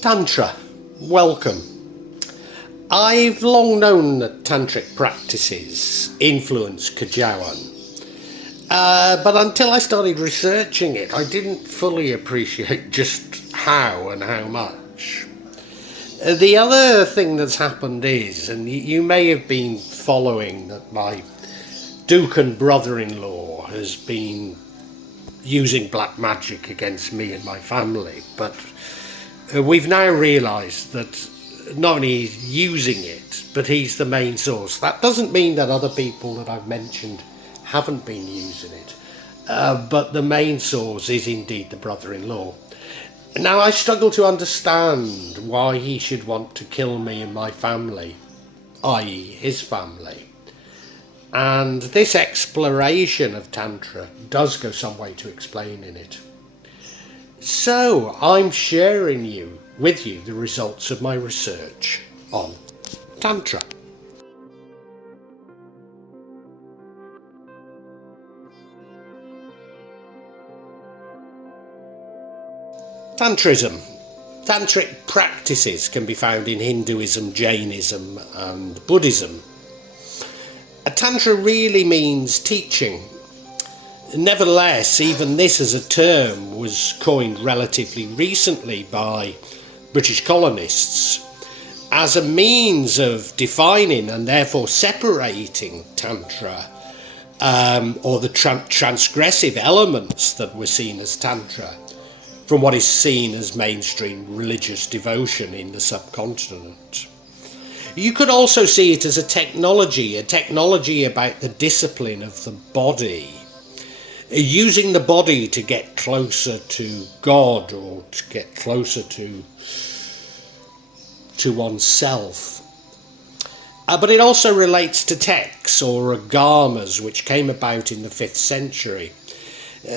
Tantra, welcome. I've long known that tantric practices influence Kejawen, but until I started researching it, I didn't fully appreciate just how and how much. The other thing that's happened is, and you may have been following, that my Duke and brother-in-law has been using black magic against me and my family, but we've now realised that not only he's using it, but he's the main source. That doesn't mean that other people that I've mentioned haven't been using it, but the main source is indeed the brother-in-law. Now, I struggle to understand why he should want to kill me and my family, i.e. his family. And this exploration of Tantra does go some way to explaining it. So, I'm sharing with you the results of my research on Tantra. Tantrism. Tantric practices can be found in Hinduism, Jainism and Buddhism. Tantra really means teaching. Nevertheless, even this as a term was coined relatively recently by British colonists as a means of defining and therefore separating Tantra or the transgressive elements that were seen as Tantra from what is seen as mainstream religious devotion in the subcontinent. You could also see it as a technology about the discipline of the body, using the body to get closer to God or to get closer to oneself. But it also relates to texts or agamas which came about in the 5th century.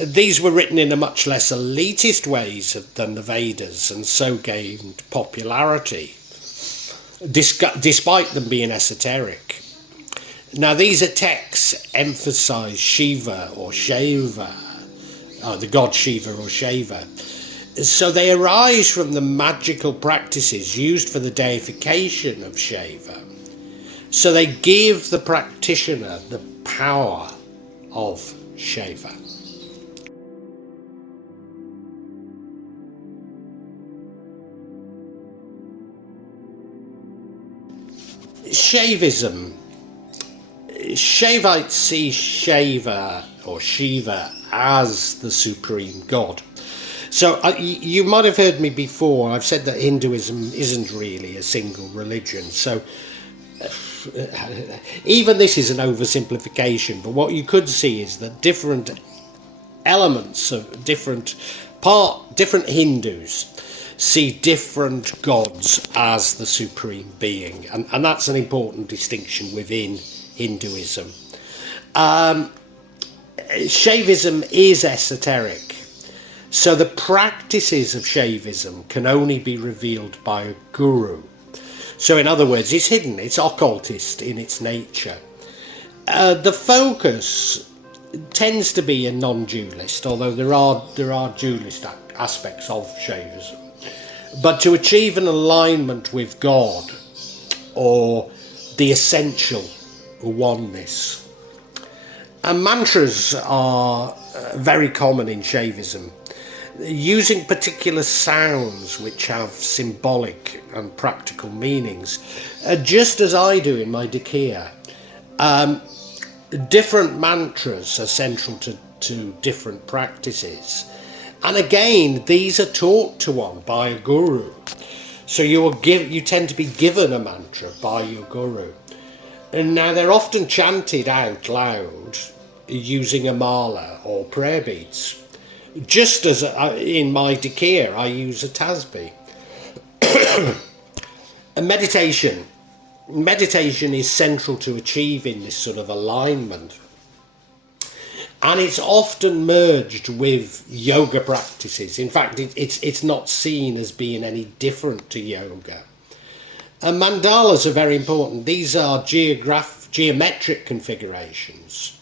These were written in a much less elitist ways than the Vedas and so gained popularity, despite them being esoteric. Now, these texts emphasise Shiva or Shaiva, the god Shiva or Shaiva. So they arise from the magical practices used for the deification of Shaiva. So they give the practitioner the power of Shaiva. Shaivism. Shaivites see Shaiva or Shiva as the supreme god. So you might have heard me before. I've said that Hinduism isn't really a single religion. So even this is an oversimplification. But what you could see is that different elements of different Hindus see different gods as the supreme being. And that's an important distinction within Hinduism. Shaivism is esoteric. So the practices of Shaivism can only be revealed by a guru. So in other words, it's hidden, it's occultist in its nature. The focus tends to be a non-dualist, although there are dualist aspects of Shaivism. But to achieve an alignment with God or the essential oneness. And mantras are very common in Shaivism, using particular sounds which have symbolic and practical meanings, just as I do in my Dikhiya. Different mantras are central to different practices. And again, these are taught to one by a guru. So you tend to be given a mantra by your guru. And now they're often chanted out loud using a mala or prayer beads. Just as in my Dikhiya, I use a tasbih. And meditation is central to achieving this sort of alignment. And it's often merged with yoga practices. In fact, it's not seen as being any different to yoga. And mandalas are very important. These are geometric configurations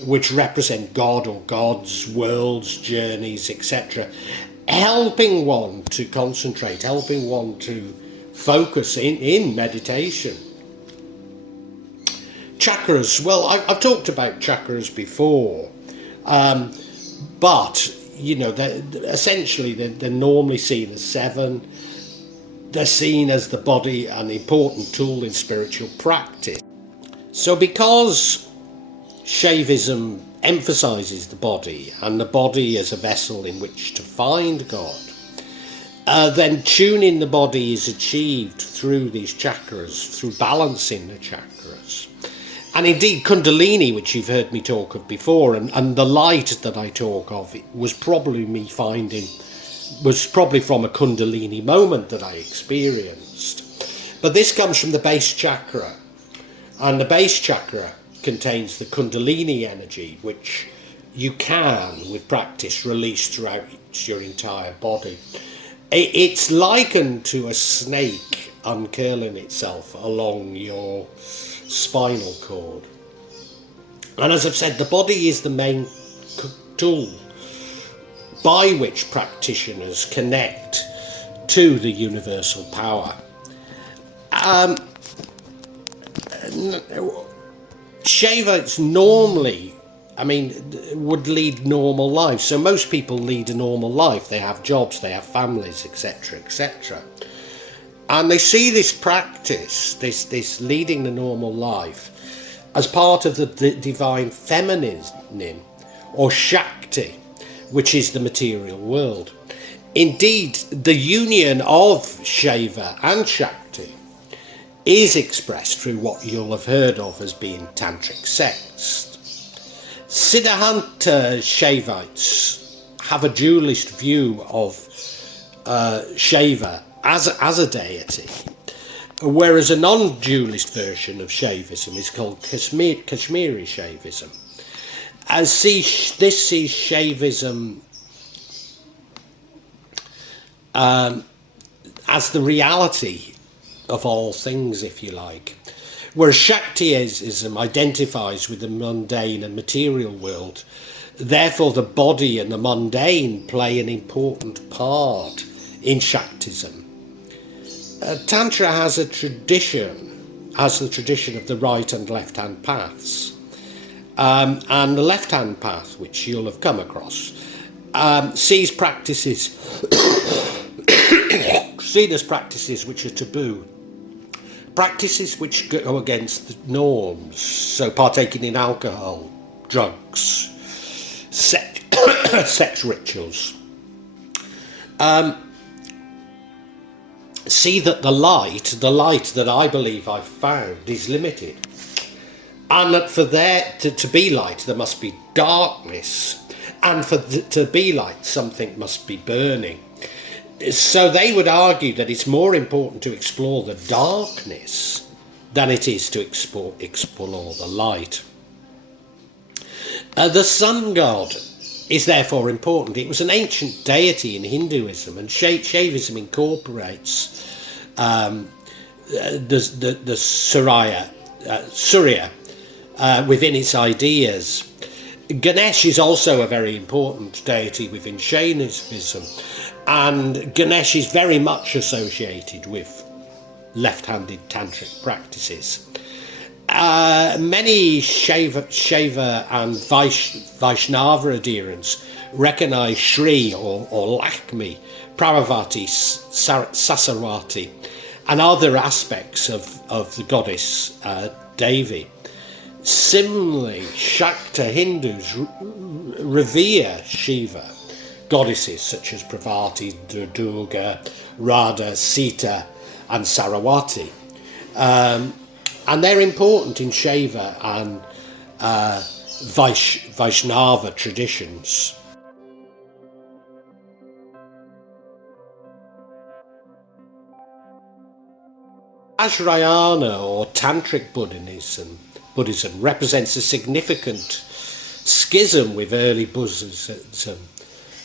which represent God or gods, worlds, journeys, etc. helping one to concentrate, helping one to focus in meditation. Chakras, well, I've talked about chakras before, but you know, they're normally seen as 7. They're seen as the body, an important tool in spiritual practice. So because Shaivism emphasises the body and the body as a vessel in which to find God, then tuning the body is achieved through these chakras, through balancing the chakras. And indeed Kundalini, which you've heard me talk of before, and the light that I talk of, was probably from a Kundalini moment that I experienced. But this comes from the base chakra, and the base chakra contains the Kundalini energy, which you can, with practice, release throughout your entire body. It's likened to a snake uncurling itself along your spinal cord. And as I've said, the body is the main tool by which practitioners connect to the universal power. Shaivites normally, would lead normal lives. So most people lead a normal life. They have jobs, they have families, etc., etc. And they see this practice, this leading the normal life, as part of the divine feminine, or Shakti, which is the material world. Indeed, the union of Shaiva and Shakti is expressed through what you'll have heard of as being Tantric sects. Siddhanta Shaivites have a dualist view of Shaiva as a deity, whereas a non-dualist version of Shaivism is called Kashmiri Shaivism. This sees Shaivism as the reality of all things, if you like, whereas Shaktiism identifies with the mundane and material world. Therefore, the body and the mundane play an important part in Shaktism. Tantra has the tradition of the right and left-hand paths. And the left-hand path, which you'll have come across, sees practices seen as practices which are taboo, practices which go against the norms, so partaking in alcohol, drugs, sex rituals. See that the light that I believe I've found is limited, and that for there to be light there must be darkness, and to be light something must be burning. So they would argue that it's more important to explore the darkness than it is to explore the light. The sun god is therefore important. It was an ancient deity in Hinduism, and Shaivism incorporates the Surya within its ideas. Ganesh is also a very important deity within Jainism, and Ganesh is very much associated with left-handed tantric practices. Many Shaiva and Vaishnava adherents recognise Shri or Lakshmi, Parvati, Saraswati, and other aspects of the goddess Devi. Similarly, Shakta Hindus revere Shiva, goddesses such as Parvati, Durga, Radha, Sita, and Saraswati. And they're important in Shaiva and Vaishnava traditions. Vajrayana or Tantric Buddhism represents a significant schism with early Buddhism,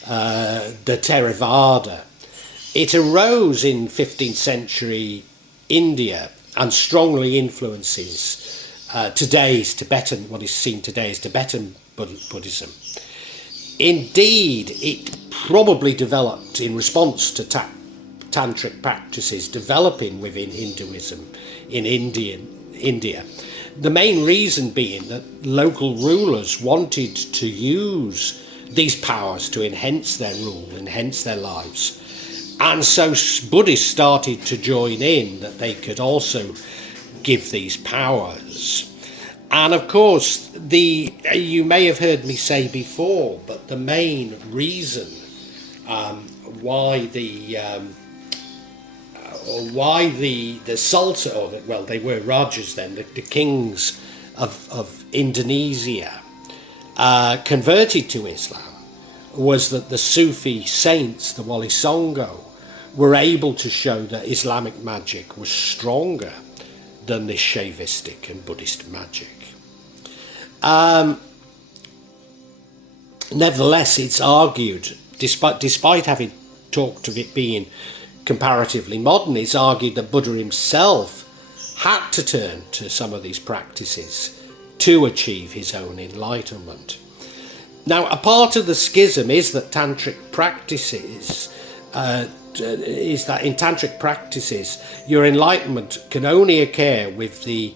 the Theravada. It arose in 15th century India and strongly influences what is seen today as Tibetan Buddhism. Indeed, it probably developed in response to tantric practices developing within Hinduism in India. The main reason being that local rulers wanted to use these powers to enhance their rule, enhance their lives. And so Buddhists started to join in that they could also give these powers. And of course, you may have heard me say before, but the main reason why the Sultan, or they were Rajas then, the kings of Indonesia, converted to Islam, was that the Sufi saints, the Wali Songo, were able to show that Islamic magic was stronger than this Shaivistic and Buddhist magic. Nevertheless, it's argued, despite having talked of it being comparatively modern, it's argued that Buddha himself had to turn to some of these practices to achieve his own enlightenment. Now, a part of the schism is that Tantric practices, is that in Tantric practices, your enlightenment can only occur with the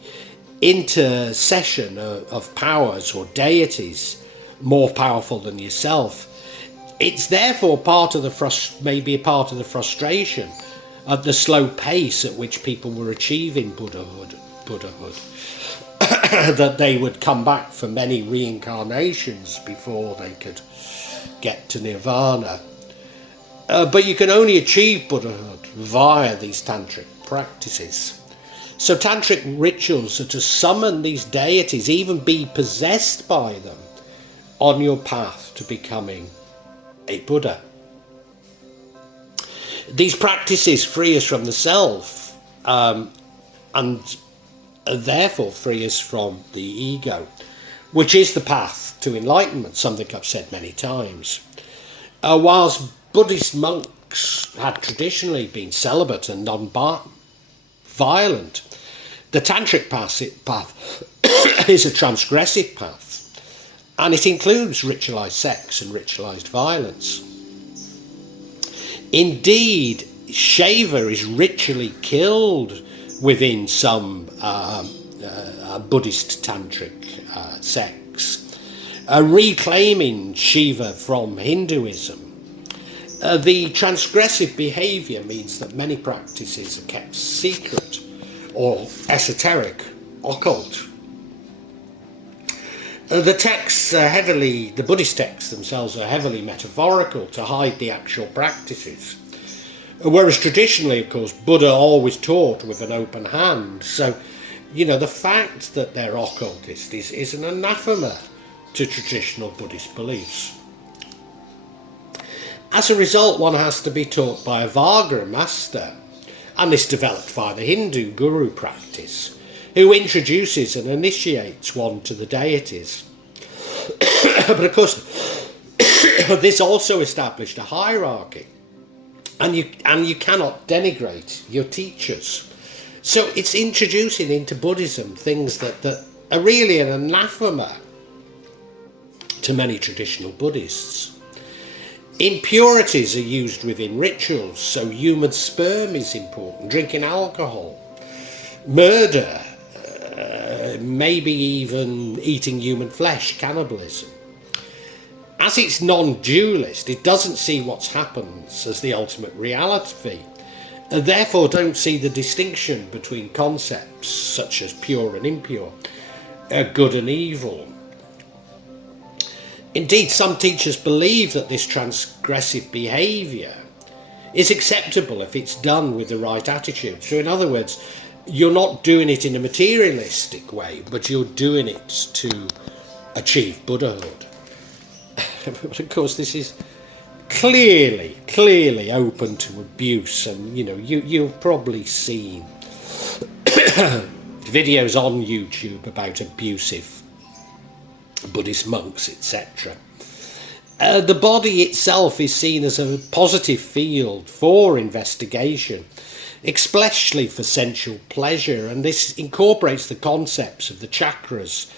intercession of powers or deities more powerful than yourself. It's therefore maybe a part of the frustration of the slow pace at which people were achieving Buddhahood, that they would come back for many reincarnations before they could get to nirvana. But you can only achieve Buddhahood via these tantric practices. So tantric rituals are to summon these deities, even be possessed by them, on your path to becoming a Buddha. These practices free us from the self, and therefore free us from the ego, which is the path to enlightenment, something I've said many times. Whilst Buddhist monks had traditionally been celibate and non-violent, the Tantric path is a transgressive path, and it includes ritualised sex and ritualised violence. Indeed, Shaiva is ritually killed within some Buddhist Tantric sects, reclaiming Shiva from Hinduism. The transgressive behaviour means that many practices are kept secret or esoteric, occult. The Buddhist texts themselves are heavily metaphorical to hide the actual practices. Whereas traditionally, of course, Buddha always taught with an open hand. So, the fact that they're occultist is an anathema to traditional Buddhist beliefs. As a result, one has to be taught by a Vajra master, and this developed via the Hindu guru practice, who introduces and initiates one to the deities. But of course, this also established a hierarchy, and you cannot denigrate your teachers. So it's introducing into Buddhism things that are really an anathema to many traditional Buddhists. Impurities are used within rituals, so human sperm is important, drinking alcohol, murder, maybe even eating human flesh, cannibalism. As it's non-dualist, it doesn't see what happens as the ultimate reality, and therefore don't see the distinction between concepts such as pure and impure, good and evil. Indeed, some teachers believe that this transgressive behaviour is acceptable if it's done with the right attitude. So in other words, you're not doing it in a materialistic way, but you're doing it to achieve Buddhahood. But of course, this is clearly open to abuse, and you've probably seen videos on YouTube about abusive Buddhist monks, etc. The body itself is seen as a positive field for investigation, especially for sensual pleasure, and this incorporates the concepts of the chakras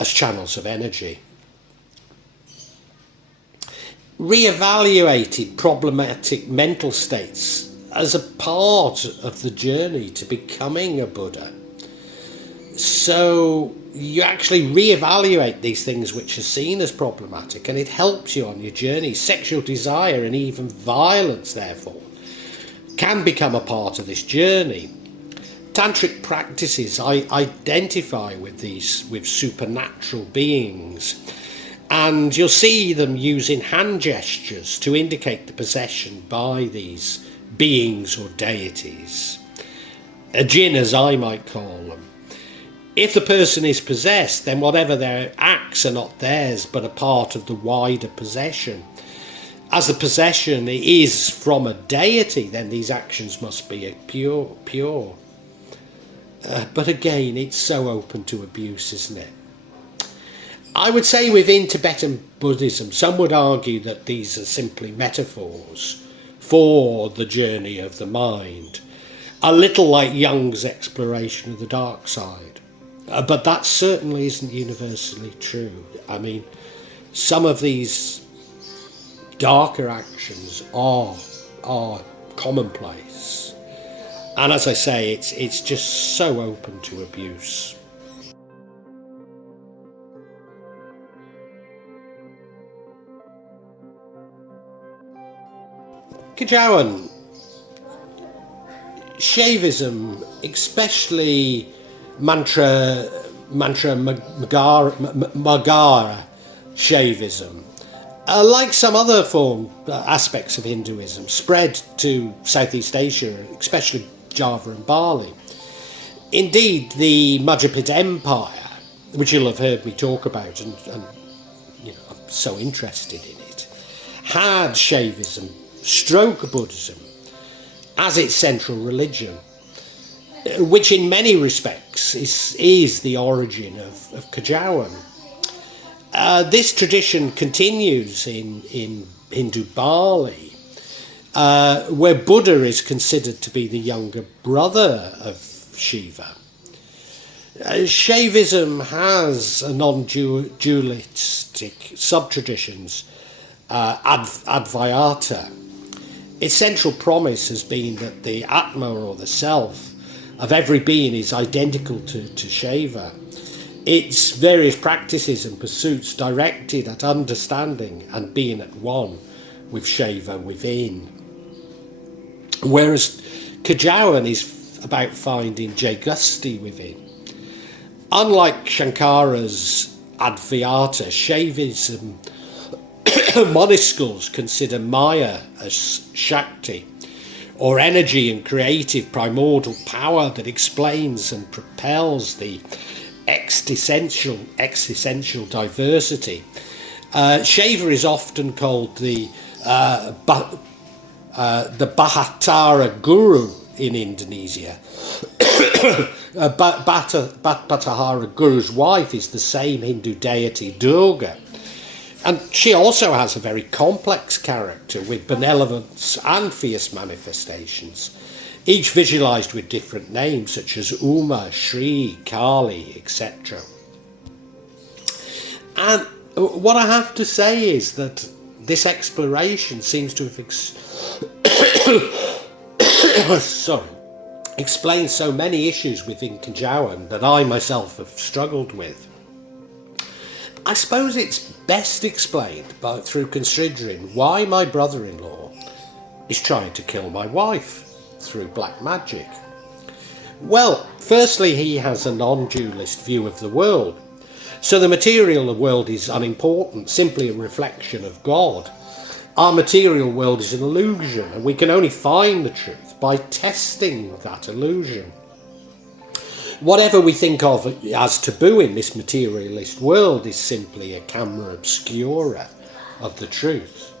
as channels of energy. re-evaluated problematic mental states as a part of the journey to becoming a Buddha. So you actually re-evaluate these things which are seen as problematic, and it helps you on your journey. Sexual desire and even violence, therefore, can become a part of this journey. Tantric practices identify with supernatural beings, and you'll see them using hand gestures to indicate the possession by these beings or deities. A jinn, as I might call them. If the person is possessed, then whatever their acts are not theirs, but a part of the wider possession. As the possession is from a deity, then these actions must be pure. But again, it's so open to abuse, isn't it? I would say within Tibetan Buddhism, some would argue that these are simply metaphors for the journey of the mind, a little like Jung's exploration of the dark side. But that certainly isn't universally true. I mean, some of these darker actions are commonplace. And as I say, it's just so open to abuse. Kejawen, Shaivism, especially Mantra Magara Shaivism, like some other aspects of Hinduism, spread to Southeast Asia, especially Java and Bali. Indeed, the Majapahit Empire, which you'll have heard me talk about, and you know, I'm so interested in it, had Shaivism, stroke Buddhism, as its central religion, which in many respects is the origin of Kejawen. This tradition continues in Hindu Bali, where Buddha is considered to be the younger brother of Shiva. Shaivism has a non-dualistic sub-traditions, Advaita. Its central promise has been that the Atma, or the self, of every being is identical to Shaiva. Its various practices and pursuits directed at understanding and being at one with Shaiva within. Whereas Kejawen is about finding Jaigusti within. Unlike Shankara's Advaita, Shaivism moniscals consider Maya as Shakti, or energy and creative primordial power that explains and propels the existential diversity. Shaiva is often called the Bahatara Guru in Indonesia. Bahatara Guru's wife is the same Hindu deity Durga. And she also has a very complex character with benevolence and fierce manifestations, each visualised with different names such as Uma, Shri, Kali, etc. And what I have to say is that this exploration seems to have explained so many issues within Kejawen that I myself have struggled with. I suppose it's best explained through considering why my brother-in-law is trying to kill my wife through black magic. Well, firstly, he has a non-dualist view of the world. So the material world is unimportant, simply a reflection of God. Our material world is an illusion, and we can only find the truth by testing that illusion. Whatever we think of as taboo in this materialist world is simply a camera obscura of the truth.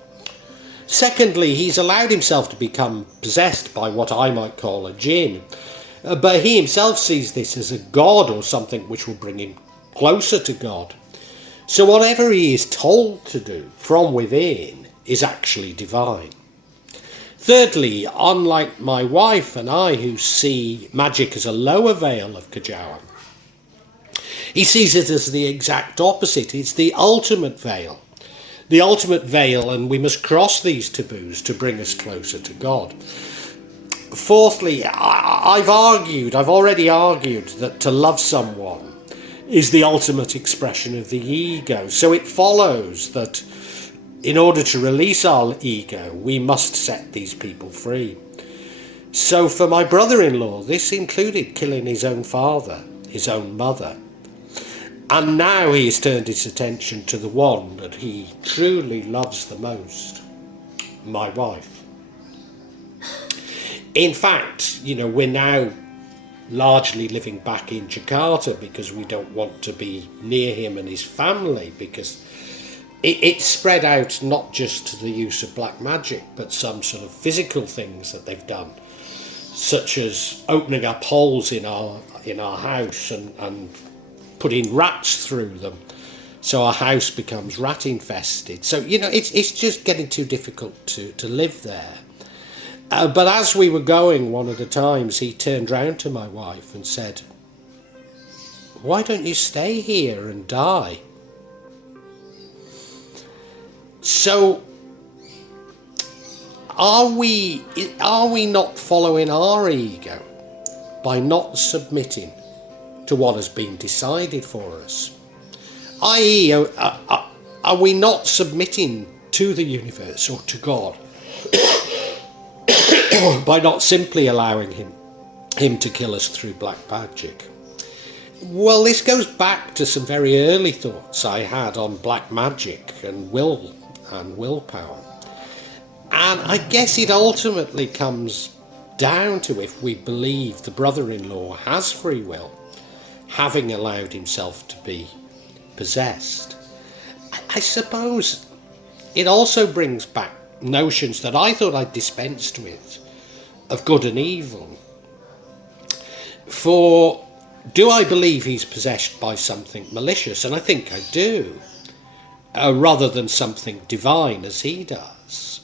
Secondly, he's allowed himself to become possessed by what I might call a jinn, but he himself sees this as a god or something which will bring him closer to God. So whatever he is told to do from within is actually divine. Thirdly, unlike my wife and I, who see magic as a lower veil of Kejawen, he sees it as the exact opposite. It's the ultimate veil. the ultimate veil, and we must cross these taboos to bring us closer to God. Fourthly, I've already argued that to love someone is the ultimate expression of the ego. So it follows that in order to release our ego, we must set these people free. So for my brother-in-law, this included killing his own father, his own mother. And now he has turned his attention to the one that he truly loves the most, my wife. In fact, we're now largely living back in Jakarta because we don't want to be near him and his family, because it's spread out not just to the use of black magic, but some sort of physical things that they've done, such as opening up holes in our house and putting rats through them, so our house becomes rat infested. So it's just getting too difficult to live there. But as we were going, one of the times he turned round to my wife and said, "Why don't you stay here and die?" So are we not following our ego by not submitting to what has been decided for us? I.e., are we not submitting to the universe or to God by not simply allowing him to kill us through black magic? Well, this goes back to some very early thoughts I had on black magic and willpower. And I guess it ultimately comes down to if we believe the brother-in-law has free will, having allowed himself to be possessed. I suppose it also brings back notions that I thought I'd dispensed with, of good and evil. For do I believe he's possessed by something malicious? And I think I do, rather than something divine as he does.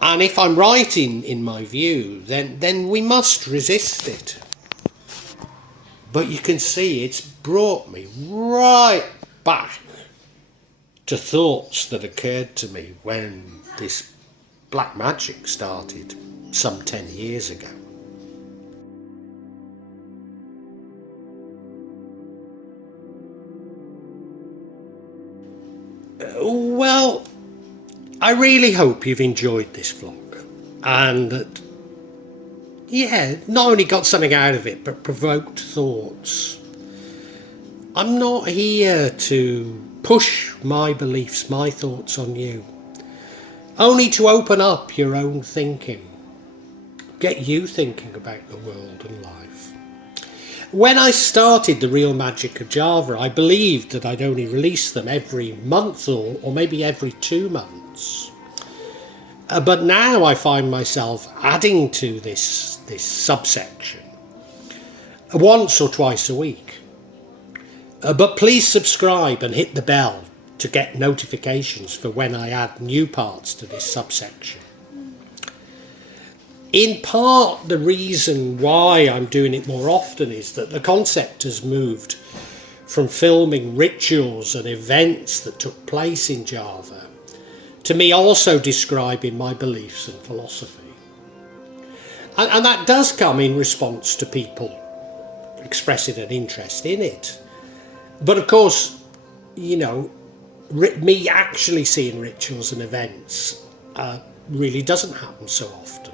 And if I'm right in my view, then we must resist it. But you can see it's brought me right back to thoughts that occurred to me when this black magic started some 10 years ago. Well, I really hope you've enjoyed this vlog and that, not only got something out of it, but provoked thoughts. I'm not here to push my beliefs, my thoughts on you, only to open up your own thinking, get you thinking about the world and life. When I started the Real Magic of Java, I believed that I'd only release them every month or maybe every 2 months. But now I find myself adding to this subsection once or twice a week. But please subscribe and hit the bell to get notifications for when I add new parts to this subsection. In part, the reason why I'm doing it more often is that the concept has moved from filming rituals and events that took place in Java to me also describing my beliefs and philosophy. And that does come in response to people expressing an interest in it. But of course, me actually seeing rituals and events really doesn't happen so often.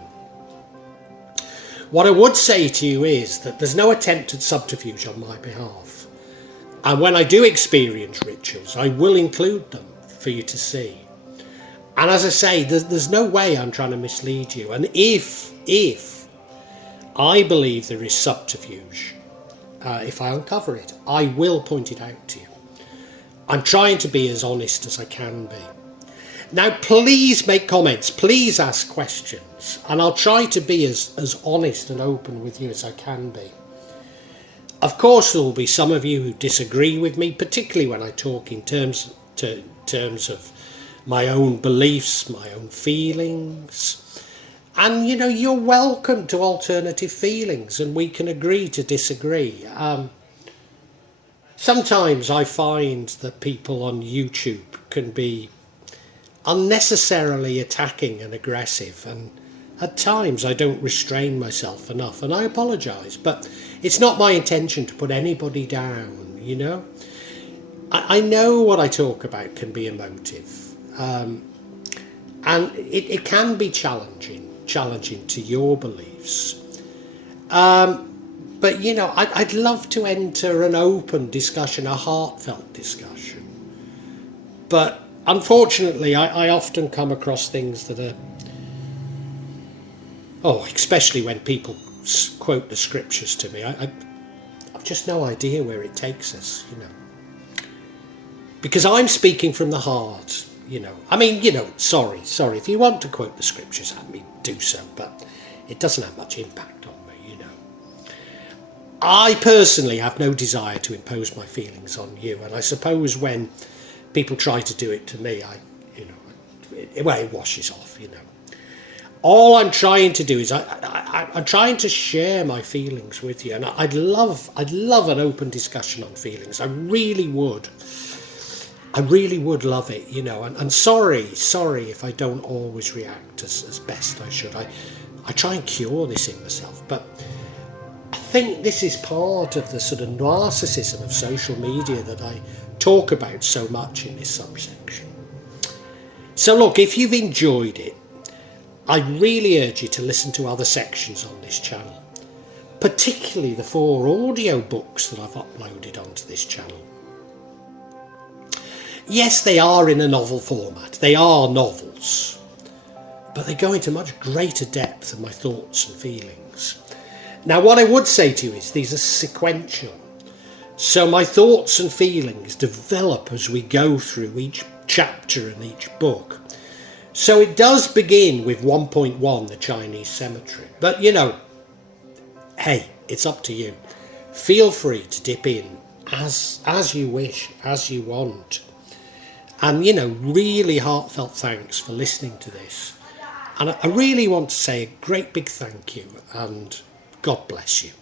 What I would say to you is that there's no attempt at subterfuge on my behalf. And when I do experience rituals, I will include them for you to see. And as I say, there's no way I'm trying to mislead you. And if I believe there is subterfuge, if I uncover it, I will point it out to you. I'm trying to be as honest as I can be. Now, please make comments, please ask questions, and I'll try to be as honest and open with you as I can be. Of course, there will be some of you who disagree with me, particularly when I talk in terms of my own beliefs, my own feelings. And, you're welcome to alternative feelings, and we can agree to disagree. Sometimes I find that people on YouTube can be unnecessarily attacking and aggressive, and at times I don't restrain myself enough, and I apologise, but it's not my intention to put anybody down, you know. I know what I talk about can be emotive, and it can be challenging to your beliefs. But, you know, I'd love to enter an open discussion, a heartfelt discussion. But unfortunately, I often come across things that are, especially when people quote the scriptures to me, I've just no idea where it takes us, you know. Because I'm speaking from the heart, you know. I mean, you know, sorry, if you want to quote the scriptures at me, do so, but it doesn't have much impact on me, you know. I personally have no desire to impose my feelings on you, and I suppose when people try to do it to me, it washes off, you know. All I'm trying to do is I'm trying to share my feelings with you, and I'd love an open discussion on feelings. I really would love it, you know. And sorry if I don't always react as best I should. I try and cure this in myself, but I think this is part of the sort of narcissism of social media that I talk about so much in this subsection. So look, if you've enjoyed it, I really urge you to listen to other sections on this channel, particularly the 4 audio books that I've uploaded onto this channel. Yes, they are in a novel format, they are novels, but they go into much greater depth than my thoughts and feelings. Now, what I would say to you is these are sequential, so my thoughts and feelings develop as we go through each chapter in each book. So it does begin with 1.1, the Chinese cemetery. But, you know, hey, it's up to you. Feel free to dip in as you wish, as you want. And, you know, really heartfelt thanks for listening to this. And I really want to say a great big thank you, and God bless you.